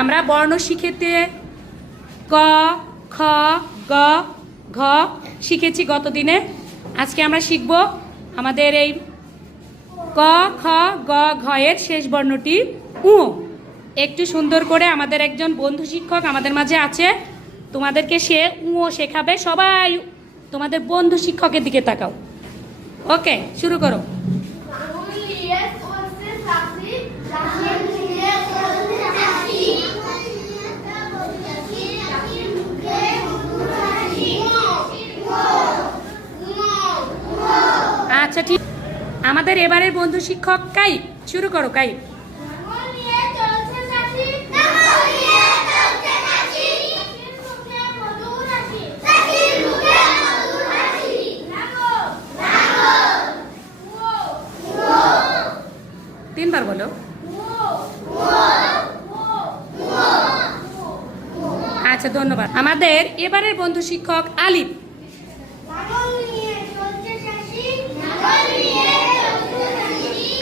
আমরা বর্ণ শিখেতে ক খ গ ঘ শিখেছি গত দিনে। আজকে আমরা শিখব আমাদের এই ক খ গ ঘ এর শেষ বর্ণটি উ। একটু সুন্দর করে আমাদের একজন বন্ধু শিক্ষক আমাদের মাঝে আছে, তোমাদেরকে সে উ শেখাবে। সবাই তোমাদের বন্ধু শিক্ষকের দিকে তাকাও। ওকে, শুরু করো। আচ্ছা ঠিক, আমাদের এবারের বন্ধু শিক্ষক কাইপ, শুরু করো কাইপ। তিনবার বলো। আচ্ছা ধন্যবাদ। আমাদের এবারের বন্ধু শিক্ষক আলিফ।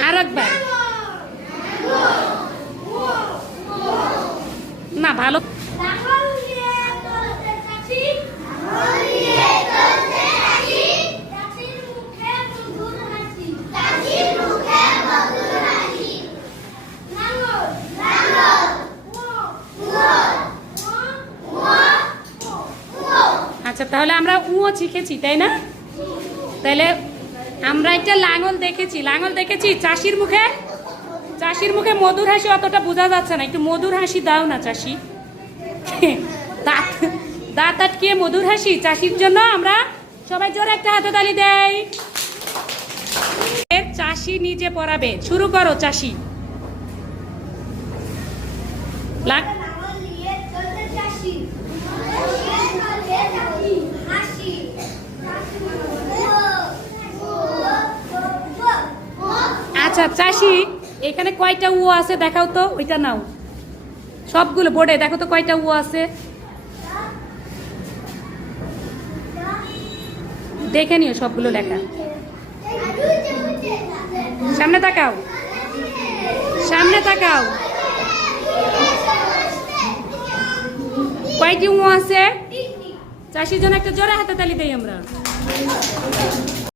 আর একবার না, ভালো। আচ্ছা তাহলে আমরা উও শিখেছি তাই না? তাহলে আমরা একটা লাঙল দেখেছি, চাষির মুখে মধুর হাসি। অতটা বোঝা যাচ্ছে না, একটু মধুর হাসি দাও না চাষি। দাঁত আটকিয়ে মধুর হাসি চাষির জন্য আমরা সবাই জোরে একটা হাততালি দেই। চাষি নিজে পড়াবে, শুরু করো চাষি। আচ্ছা চাষি, এখানে কয়টা উ আছে দেখাও তো, ওইটা নাও। সবগুলো বোর্ডে দেখো তো কয়টা উ আছে, দেখে নিও সবগুলো লেখা। সামনে তাকাও, কয়টি উ আছে? চাষির জন্য একটা জোরে হাততালি দেই আমরা।